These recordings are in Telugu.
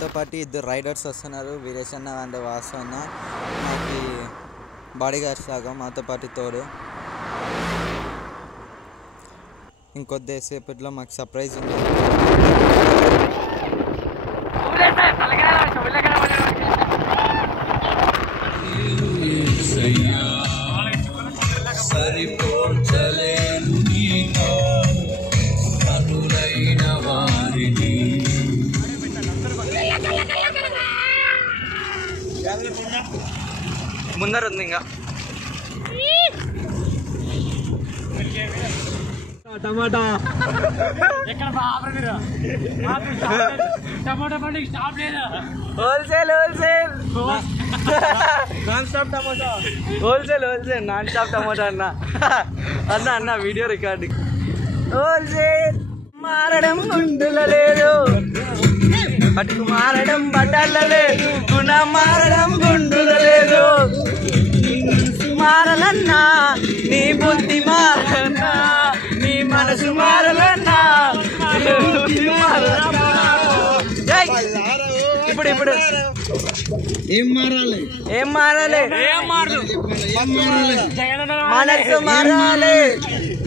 మాతో పాటు ఇద్దరు రైడర్స్ వస్తున్నారు, వీరేష్ అన్న అండ్ వాసు అన్న. మాకు బాడీ గార్డ్స్ లాగా మాతో పాటు తోడు. ఇంకొద్దిసేపట్లో మాకు సర్ప్రైజ్ ఉంది. ముందర ఉంది ఇంకా టమాటా టమాటా పండుగ స్టాప్ లేదు. హోల్సేల్ నాన్ స్టాప్ టమాటా హోల్సేల్ నాన్ స్టాప్ టమాటా అన్న వీడియో రికార్డింగ్. హోల్సేల్ మారడం గుండుల లేదు, పట్టుకు మారడం బట్టల లేదు, గుణ మారడం గుండుల లేదు. మారలన్నా నీ బుద్ధి మారలన్నా, నీ మనసు మారలన్నా. ఇప్పుడు ఏం మారాలి మనసు మారాలి,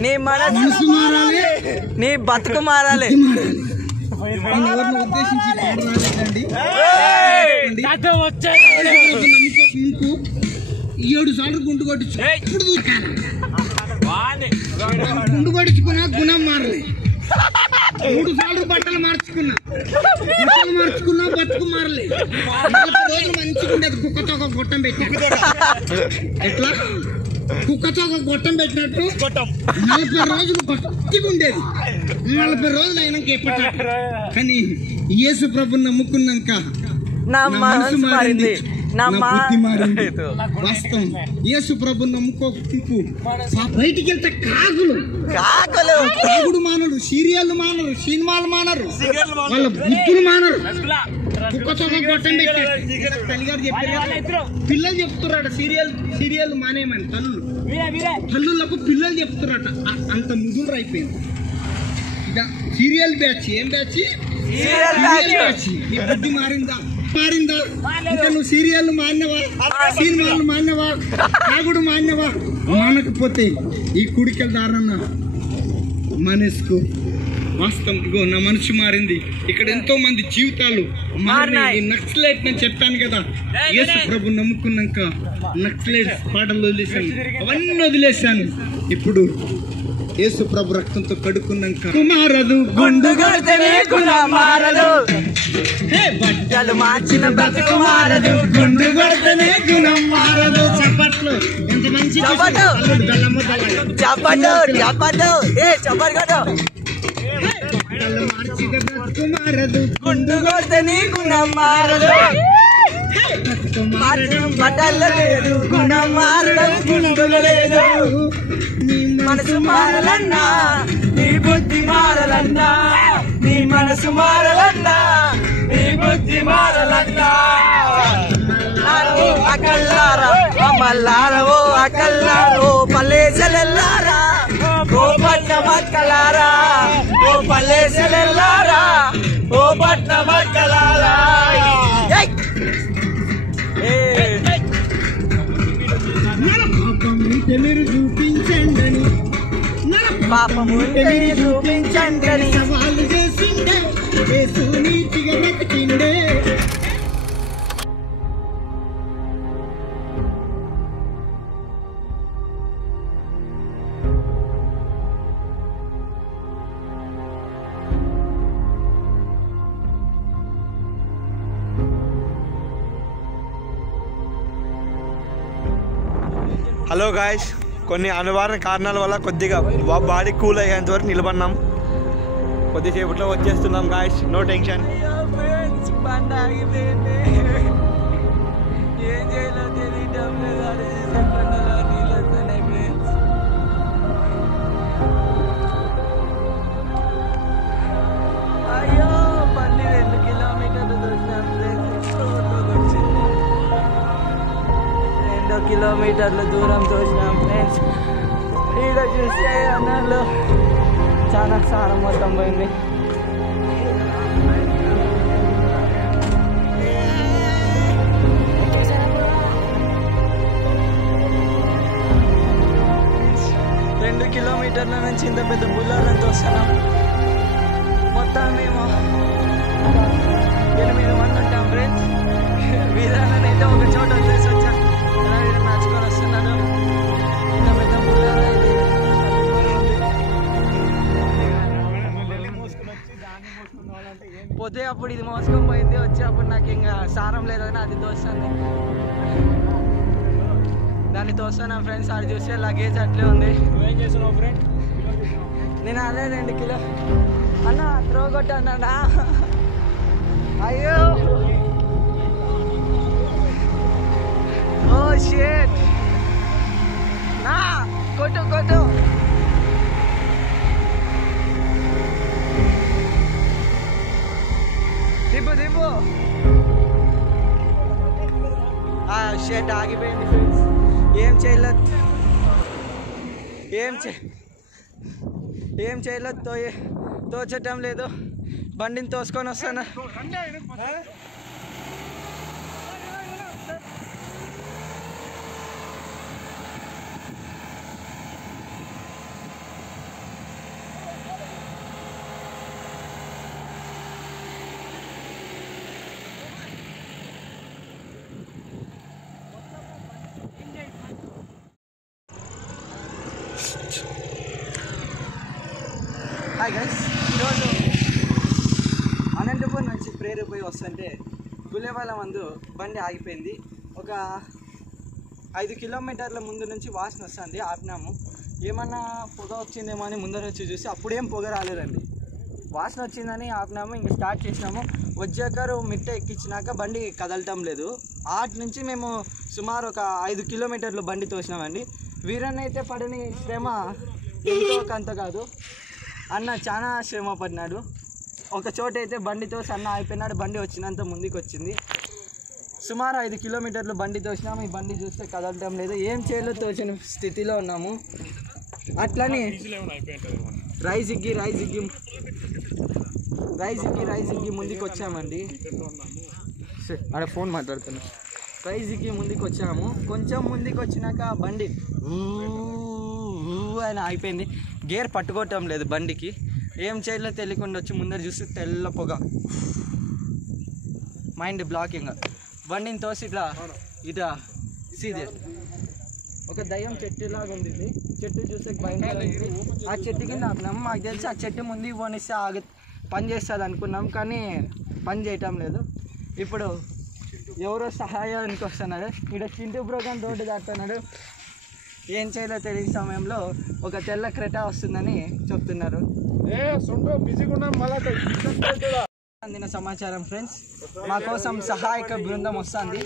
నీ మనసు మారాలి, నీ బతుకు మారాలి. ఏడు సార్లు గుండు కొట్టించుకున్నా గుణం మారలే. 3 సార్లు బట్టలు మార్చుకున్నా బతుకు మారలే. 40 రోజులు మంచిగా ఉండేది. కుక్కతో ఒక గొట్టం పెట్టినట్టు, ఎట్లా కుక్కతో ఒక గొట్టం పెట్టినట్టు 40 రోజులు గట్టిగా ఉండేది. 40 రోజులు అయినాక ఎప్పటి. కానీ యేసు ప్రభుని నమ్ముకున్నాక నా మనసు మారింది, నా బుద్ధి మారింది. వాస్తవం. యేసు ప్రభుని నమ్ముకోకు బయటికి వెళ్తే కాకుడు మానరు, సీరియల్ మానరు, సినిమాలు మానరు, వాళ్ళ బుద్ధులు మానరు. కుక్కతో గొట్టం పెట్టారు. తల్లిగారు చెప్పారు, పిల్లలు చెప్తున్నారట సీరియల్ మానేయమని. తల్లులకు పిల్లలు చెప్తున్నారట. అంత ముదురు అయిపోయింది. Serial batch. ఏం బ్యాచ్? నీ బుద్ధి మారిందా? ఇంకా నువ్వు సీరియల్ మాన్నవా, సినిమాలు మాన్నవా, కాగుడు మాన్నవా? మానకపోతే ఈ కుడికల దారన్న మనసుకు. వాస్తవం. ఇగో నా మనసు మారింది. ఇక్కడ ఎంతో మంది జీవితాలు మారినాయి. నక్సలైట్ నేను చెప్పాను కదా, యేసు ప్రభు నమ్ముకున్నాక నక్సలైట్ పాటలు వదిలేశాను, అవన్నీ వదిలేశాను. ఇప్పుడు యేసు ప్రభు రక్తంతో కడుక్కున్నాక కుమారదు గుండు కొడితేనే గుణం మారదు, బట్టలు మార్చిన బతుకు మారదు, గుండు కొడితేనే గుణం మారదు. చప్పట్లు. ఎంత మంచి చప్పట్లు మార్చిన బతుకు మారదు, గుండు కొడితేనే గుణం మారదు, బట్టలు లేదు, గుణం మారడం గుండులు లేదు. మనసు మారలన్నా, నీ బుద్ధి మారలన్నా, నీ మనసు మారలన్నా, నీ బుద్ధి మారలన్నా. అకల్లారా మల్లారవో అకల్లారో పల్లేసెల్లారా, ఓ పట్న మక్కలారా, ఓ పల్లేసెల్లారా, ఓ పట్న మక్కలారా. మీరు చూపించండి, పాపము చూపించండి. సవాలు చేసిండే యేసు నీతిగా బ్రతికిండే. హలో గాయ్స్, కొన్ని అనివార్య కారణాల వల్ల కొద్దిగా బాడీ కూల్ అయ్యేంత వరకు నిలబడినాం. కొద్దిసేపట్లో వచ్చేస్తున్నాం గాయ్స్, నో టెన్షన్. అయ్యో బండి 2 కిలోమీటర్లు దూరం ఫ్రెండ్స్. 2 కిలోమీటర్ల దూరం చూసినాం ఫ్రెండ్స్. ఈడ చూస్తే అన్నలు చాలా సారం మొత్తం పోయింది. నుంచి ఇంత పెద్ద బుల్లర్లతో వస్తున్నాం. మొత్తం మేము 8 మంది ఉంటాం ఫ్రెండ్స్. వీళ్ళనైతే ఒక చోట వదిలేసి వచ్చాం. వీళ్ళు నడుచుకొని వస్తున్నారు. ఇంత పెద్ద బుల్లర్ పోతే అప్పుడు ఇది మోసుకొని పోయింది. వచ్చేప్పుడు నాకు ఇంకా సారం లేదని అది తోస్తుంది. దాన్ని తోస్తున్నా ఫ్రెండ్స్. అది చూస్తే లగేజ్ అట్లే ఉంది. నువ్వేం చేస్తున్నావు ఫ్రెండ్? నేను అదే 2 కిలో అన్న త్రో కొట్టన్నా. అయ్యో ఓ షిట్ నా కొట్టు దిప్పు షెట్ ఆగిపోయింది ఫ్రెండ్స్. ఏం చేయలేదు తోచటం లేదు. బండిని తోసుకొని వస్తాను. హాయ్ గైస్, ఈరోజు అనంతపురం నుంచి ప్రేరు పోయి వస్తుంటే గులేవాల మందు బండి ఆగిపోయింది. ఒక 5 కిలోమీటర్ల ముందు నుంచి వాసన వస్తుంది. ఆపినాము. ఏమన్నా పొగ వచ్చిందేమో అని ముందర వచ్చి చూసి అప్పుడేం పొగ రాలేదండి. వాసన వచ్చిందని ఆపినాము. ఇంక స్టార్ట్ చేసినాము. వచ్చాక మిట్ట ఎక్కించినాక బండి కదలటం లేదు. ఆటి నుంచి మేము సుమారు ఒక 5 కిలోమీటర్లు బండి తోసినామండి. వీరన్నైతే పడని శ్రమ ఎంతో కొంత కాదు. అన్న చాలా శ్రమ పడినాడు. ఒక చోట అయితే బండితో సన్న అయిపోయినాడు. బండి వచ్చినంత ముందుకు వచ్చింది. సుమారు 5 కిలోమీటర్లు బండి తోసినాము. ఈ బండి చూస్తే కదలటం లేదు. ఏం చేయలేదు తోచిన స్థితిలో ఉన్నాము. అట్లని రైజ్ ఇగ్గి ముందుకు వచ్చామండి. అక్కడ ఫోన్ మాట్లాడుతున్నాం. రైజ్కి ముందుకు వచ్చాము. కొంచెం ముందుకు వచ్చినాక బండి అని అయిపోయింది. గేర్ పట్టుకోవటం లేదు బండికి. ఏం చేయలో తెలియకుండా వచ్చి ముందర చూస్తే తెల్ల పొగ. Mind blocking. బండిని తోసి ఇట్లా సీదే ఒక దయ్యం చెట్టులాగా ఉంది. చెట్టు చూస్తే భయంకరంగా. ఆ చెట్టు కింద ఆపినాము. మాకు తెలిసి ఆ చెట్టు ముందు పోనిస్తే పని చేస్తుంది అనుకున్నాం. కానీ పని చేయటం లేదు. ఇప్పుడు ఎవరో సహాయానికి వస్తున్నారు. ఇక్కడ చింటూ బ్రోగన్ రోడ్డు దాటుతున్నాడు. ఏం చేయాలో తెలియని సమయంలో ఒక తెల్ల క్రెటా వస్తుందని చెప్తున్నారు. అందిన సమాచారం ఫ్రెండ్స్, మా కోసం సహాయక బృందం వస్తుంది.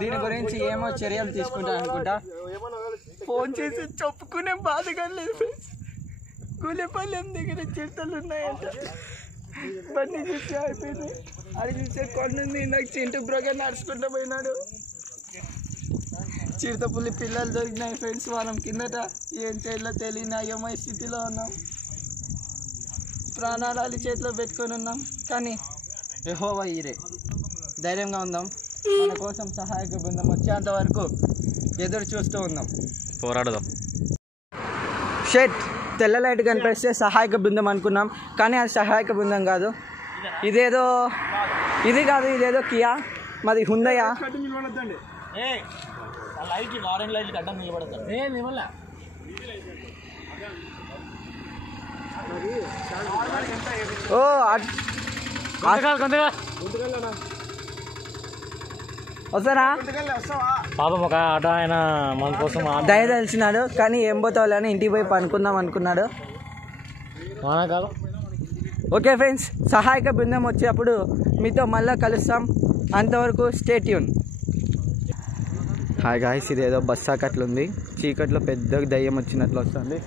దీని గురించి ఏమో చర్యలు తీసుకుంటారు అనుకుంటా. ఫోన్ చేసి చెప్పుకునే బాధగా లేదు ఫ్రెండ్స్. గులేపల్లెం దగ్గర చిరుతలు ఉన్నాయంట. బండి చూసి అయిపోయింది. అది చూసే కొండ నాకు చింటూ బ్రోగన్ నడుచుకుంటూ పోయినాడు. చిరుతపుల్లి పిల్లలు దొరికినాయి ఫ్రెండ్స్ వారం కిందట. ఏం చేయాలో తెలియని అయోమయ స్థితిలో ఉన్నాం. ప్రాణాలు చేతిలో పెట్టుకొని ఉన్నాం. కానీ యెహోవా ఈరే. ధైర్యంగా ఉందాం. మన కోసం సహాయక బృందం వచ్చేంత వరకు ఎదురు చూస్తూ ఉందాం. పోరాడదాం. షెట్ తెల్ల లైట్ కనిపిస్తే సహాయక బృందం అనుకున్నాం. కానీ అది సహాయక బృందం కాదు. ఇదేదో కియా, మాది హుండయా. ఓ వస్తారా పాపం ఒక ఆట ఆయన మన కోసం దయ తెలిసినాడు. కానీ ఏం పోతావులని ఇంటికి పోయి పనుకుందాం అనుకున్నాడు. వానాకాలం. ఓకే ఫ్రెండ్స్, సహాయక బృందం వచ్చేటప్పుడు మీతో మళ్ళీ కలుస్తాం. అంతవరకు స్టే ట్యూన్. హాయ్ గాయ్స్, ఇదేదో బస్ అట్లుంది. చీకట్లో పెద్ద దయ్యం వచ్చినట్లు వస్తుంది.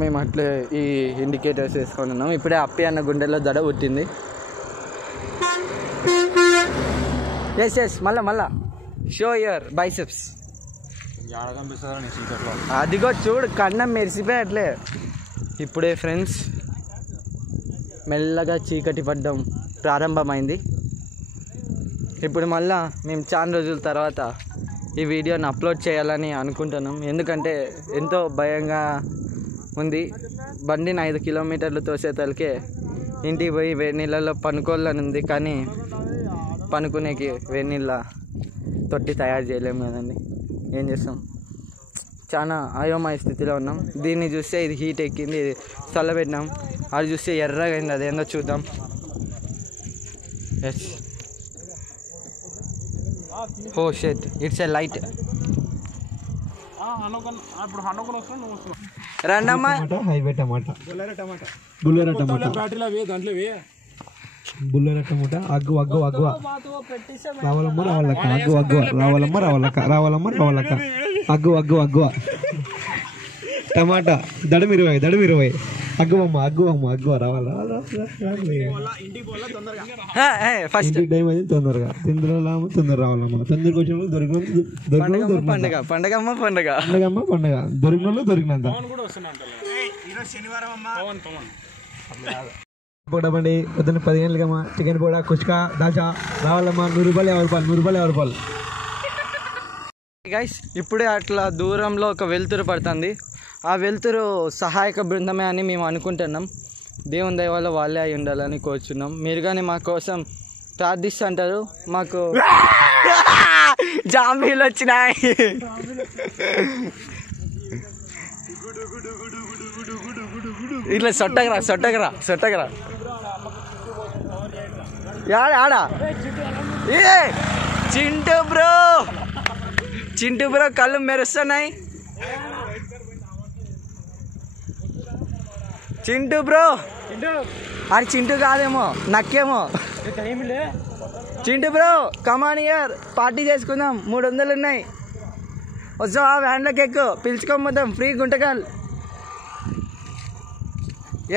మేము అట్లే ఈ ఇండికేటర్స్ వేసుకొని ఉన్నాం. ఇప్పుడే అప్పి అన్న గుండెల్లో దడ పుట్టింది. ఎస్ మళ్ళా షో యువర్ బైసెప్స్. అదిగో చూడు, కన్నం మెరిసిపోయట్లే. ఇప్పుడే ఫ్రెండ్స్ మెల్లగా చీకటి పడ్డం ప్రారంభమైంది. ఇప్పుడు మళ్ళా మేము చాలా రోజుల తర్వాత ఈ వీడియోని అప్లోడ్ చేయాలని అనుకుంటున్నాం. ఎందుకంటే ఎంతో భయంగా ఉంది. బండిని 5 కిలోమీటర్లు తోసేతలకే ఇంటికి పోయి వేడి నీళ్ళలో పనుకోవాలని ఉంది. కానీ పనుకునేకి వేడి నీళ్ళ తొట్టి తయారు చేయలేము కదండి. ఏం చేస్తాం, చాలా అయోమయ స్థితిలో ఉన్నాం. దీన్ని చూస్తే ఇది హీట్ ఎక్కింది, ఇది చల్లబెట్టినాం. అది చూస్తే ఎర్రగా అయింది, అదేందో చూద్దాం. ఎస్, ఓ షెట్, ఇట్స్ ఎ లైట్. రండమ్మా. హైవే టమాటా, బుల్లెర టమాటా, బుల్లెర టమాటా. అగ్గు అగ్గు అగ్గువ, రావాలమ్మ రావాలక్క, అగ్గు అగ్గువ, రావాలమ్మ రావాలక్క, రావాలమ్మ రావాలక్క, అగ్గు అగ్గు అగ్గువ. టమాటా దడమి 20 అగ్గువమ్మ అగ్గువమ్మ అగ్గువ, రావాలి ఫస్ట్ టైం అయితే తొందరగా తొందర రావాలమ్మ. తొందరగా వచ్చిన దొరికిన పండగ పండగమ్మ పండగ పండగమ్మ పండగ, దొరికిన దొరికినంత. బండి పొద్దున్న 10 గంటలకమ్మా. చికెన్ పొడ, కుష్కా, దాల్చా, రావాలమ్మా. 100 రూపాయలు 50 రూపాయలు. గైస్, ఇప్పుడే అట్లా దూరంలో ఒక వెలుతురు పడుతుంది. ఆ వెలుతురు సహాయక బృందమే అని మేము అనుకుంటున్నాం. దేవుని దయ వల్ల వాళ్ళే అయి ఉండాలని కోరుచున్నాం. మీరు కానీ మా కోసం ప్రార్థిస్తుంటారు. మాకు జాంబీలు వచ్చినాయి. ఇట్లా సొట్టగరా ఆడా. ఏ చింటూ బ్రో కళ్ళు మెరుస్తున్నాయి. చింటూ బ్రో, అది చింటూ కాదేమో, నక్కేమో. చింటూ బ్రో, కమాన్ ఇయర్, పార్టీ చేసుకుందాం. 300 ఉన్నాయి. వస్తావా? వ్యాన్లోకి ఎక్కువ పిలుచుకోపోతాం, ఫ్రీ గుంటకాల్.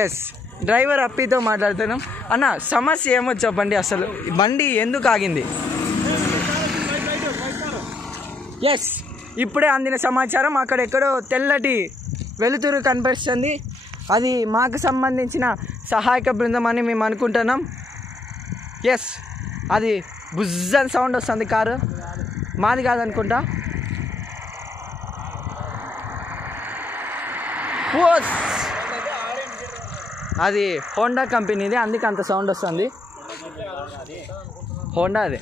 ఎస్, డ్రైవర్ అప్పితో మాట్లాడుతున్నాం. అన్న, సమస్య ఏమో చెప్పండి. అసలు బండి ఎందుకు ఆగింది? ఎస్, ఇప్పుడే అందిన సమాచారం, అక్కడెక్కడో తెల్లటి వెలుతురు కనిపిస్తుంది. అది మాకు సంబంధించిన సహాయక బృందం అని మేము అనుకుంటున్నాం. ఎస్, అది బుజ్జన్ సౌండ్ వస్తుంది. కారు మాది కాదనుకుంటా. అది హోండా కంపెనీది, అందుకే అంత సౌండ్ వస్తుంది. హోండా అది.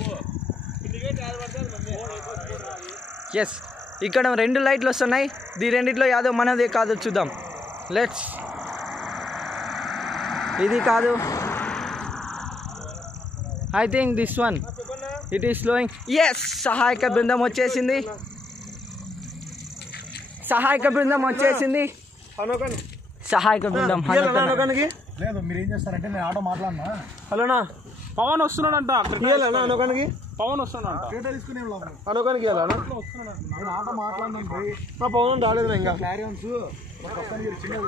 ఎస్, ఇక్కడ 2 లైట్లు వస్తున్నాయి. ఈ రెండిట్లో యాదో మనదే కాదో చూద్దాం. లెట్స్. ఇది కాదు, I think this one. It is slowing. Yes, సహాయక బృందం వచ్చేసింది. సహాయక బృందం లేదు. మీరు ఏం చేస్తారంటే నేను ఆటో మాట్లాడినా. హలోనా, పవన్ వస్తున్నాడంట. పవన్ వస్తున్నాడంట. తీసుకునే అనుకోనికి నేను ఆటో మాట్లాడినాను. పవన్ రాలేదు ఇంకా. క్లారియన్స్ చిన్నది.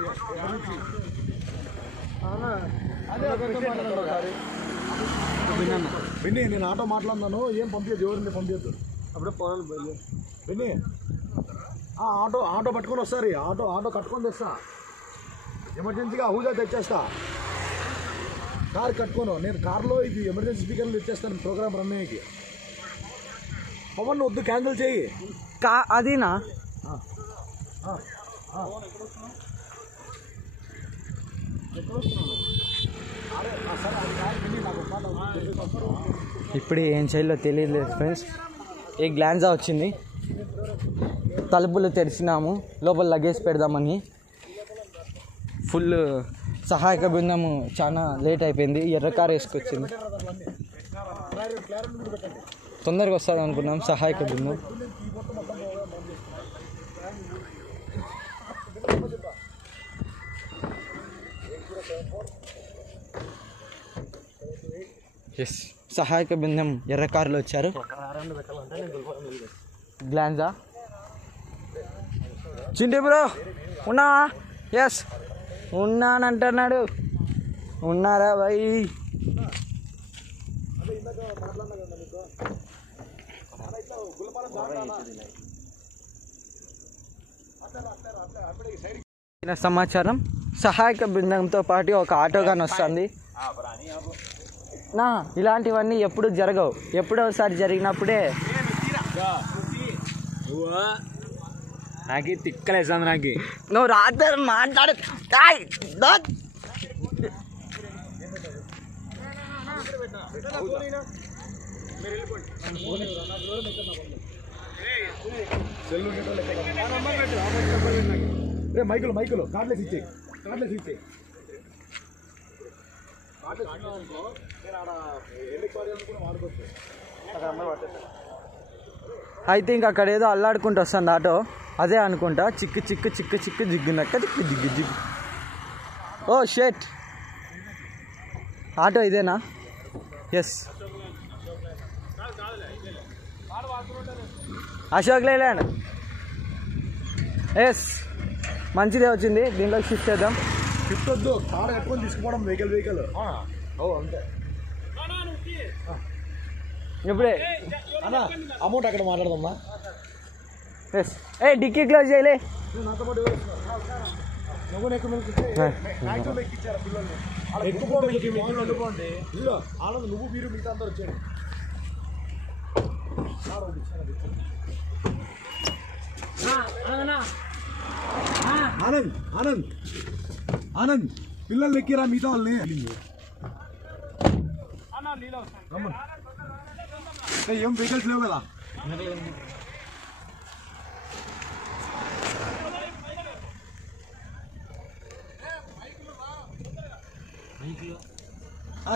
విన్నీ, నేను ఆటో మాట్లాడినాను. ఏం పంపించదు, ఎవరిని పంపించద్దు. అప్పుడే పవన్ విన్నీ, ఆటో పట్టుకొని వస్తారు. ఆటో కట్టుకొని తెస్తా. ఎమర్జెన్సీగా హూజా తెచ్చేస్తా. కార్ కట్టుకోను. నేను కార్లో ఇది ఎమర్జెన్సీ స్పీకర్లు తెచ్చేస్తాను ప్రోగ్రామ్ రన్ అయ్యేకి. పవన్ వద్దు, క్యాన్సిల్ చేయి. అదినా? ఇప్పుడు ఏం చేయాలో తెలియలేదు ఫ్రెండ్స్. ఏ గ్లాన్జా వచ్చింది. తలుపులు తెరిచినాము, లోపల లగేజ్ పెడదామని. ఫుల్ సహాయక బృందము చాలా లేట్ అయిపోయింది. ఎర్ర కారు వేసుకొచ్చింది. తొందరగా వస్తుంది అనుకున్నాం సహాయక బృందం. ఎస్, సహాయక బృందం ఎర్ర కారులో వచ్చారు. గ్లాన్జా. చింటి బ్రో ఉన్నావా? ఎస్, ఉన్నానంటున్నాడు. ఉన్నారా భయ్? సమాచారం, సహాయక బృందంతో పాటు ఒక ఆటోగాన్ వస్తుంది. ఇలాంటివన్నీ ఎప్పుడు జరగవు. ఎప్పుడో ఒకసారి జరిగినప్పుడే నాకు తిక్కలేసాను నాకు. నువ్వు రాత్రి మాట్లాడు. మైకులు కార్డ్లెస్ ఇచ్చే ఐ థింక్ అక్కడ ఏదో అల్లాడుకుంటూ వస్తుంది ఆటో, అదే అనుకుంటా. చిక్కు చిక్కు చిక్కు చిక్కు జిగ్గునక్క చిక్కు జిగ్గు జిగ్గు. ఓ షేట్, ఆటో ఇదేనా? ఎస్, అశోక్ లేలాండ్. ఎస్, మంచిదే వచ్చింది. దీంట్లో షిఫ్ట్ చేద్దాం. షిఫ్ట్ వద్దు, కార్ కట్టుకొని తీసుకుపోవడం వెహికల్. అంతే. ఇప్పుడే అన్నా అమౌంట్ అక్కడ మాట్లాడదామా? ఎస్. ఏ డిక్కీ క్లోజ్ చేయలే. నాతో పాటు ఎక్కిచ్చారా పిల్లల్ని? ఆనంద్ నువ్వు మీరు మిగతా అందరూ వచ్చారు. ఆనంద్ ఆనంద్ ఆనంద్ పిల్లల్ని ఎక్కిరా మిగతా వాళ్ళని. ఏం వెహికల్స్ లేవు కదా?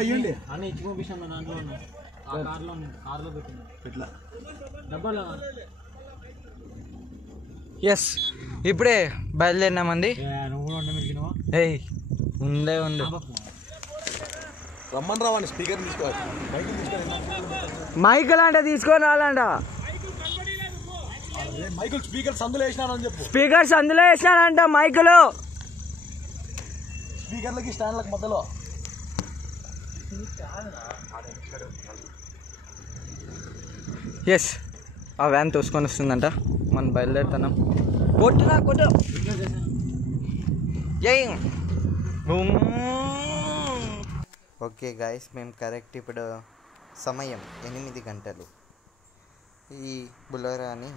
ఇవ్వండి అన్నీ ఇచ్చి పంపిస్తాను దాంట్లో కార్లో పెట్టింది ఎట్లా డబ్బాలో. ఎస్, ఇప్పుడే బయలుదేరినామండి. నువ్వు కూడా వంట మెరికినావా? ఏయ్ ఉండే ఉండు. రమ్మని రావని స్పీకర్ తీసుకోవాలి. మైకులు తీసుకోవాలి. మైకులు అంటే తీసుకొని రాలంట. మైకులు స్పీకర్స్ అందులో వేసినానని చెప్పు. స్పీకర్స్ అందులో వేసినానంట మైకులు. స్పీకర్లకి స్టాండ్లకి మధ్యలో. ఎస్, ఆ వ్యాన్ తోసుకొని వస్తుందంట. మనం బయలుదేరుతున్నాం. కొట్టునా కొట్టు. ఓకే గాయస్, మేము కరెక్ట్ ఇప్పుడు సమయం 8 గంటలు. ఈ బులోరాని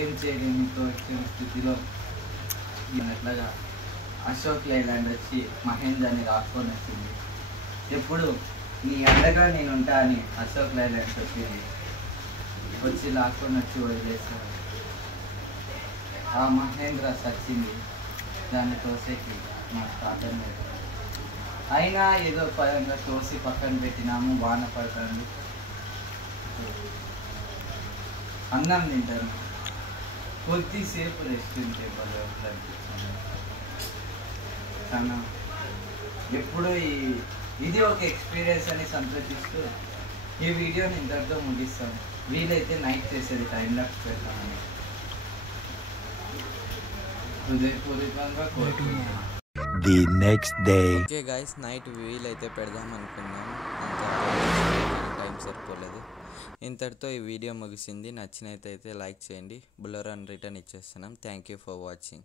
ఏం చేయలేనితో వచ్చిన స్థితిలో అట్లాగా అశోక్ లైలాండ్ వచ్చి మహేంద్రని రాసుకొని వచ్చింది. ఎప్పుడు నీ అండగా నేను ఉంటా అని అశోక్ లైలాండ్ వచ్చింది. వచ్చి లాక్కొని వచ్చి వదిలేస్తాను. ఆ మహేంద్ర సచ్చింది. దాన్ని తోసేకి నాకు సాధ్యం లేదు. అయినా ఏదో పరంగా తోసి పక్కన పెట్టినాము. వాన పడతాను, అన్నం తింటాను, కొద్దిసేపు రెస్ట్ ఉంటే అనిపిస్తుంది. చాలా ఎప్పుడు ఇది ఒక ఎక్స్పీరియన్స్ అని సంతోషిస్తూ ఈ వీడియోని ఇంతటితో ముగిస్తాను. వీలైతే నైట్ చేసేది టైం లాప్స్ పెడతామని హృదయపూర్వకంగా కోరుకుంటున్నాను. The next day. Okay guys, night వీలైతే పెడదాం అనుకున్నాం. టైం సరిపోలేదు. ఇంతటితో ఈ వీడియో ముగిసింది. నచ్చినైతే లైక్ చేయండి. బులోరాని రిటర్న్ ఇచ్చేస్తున్నాం. Thank you for watching.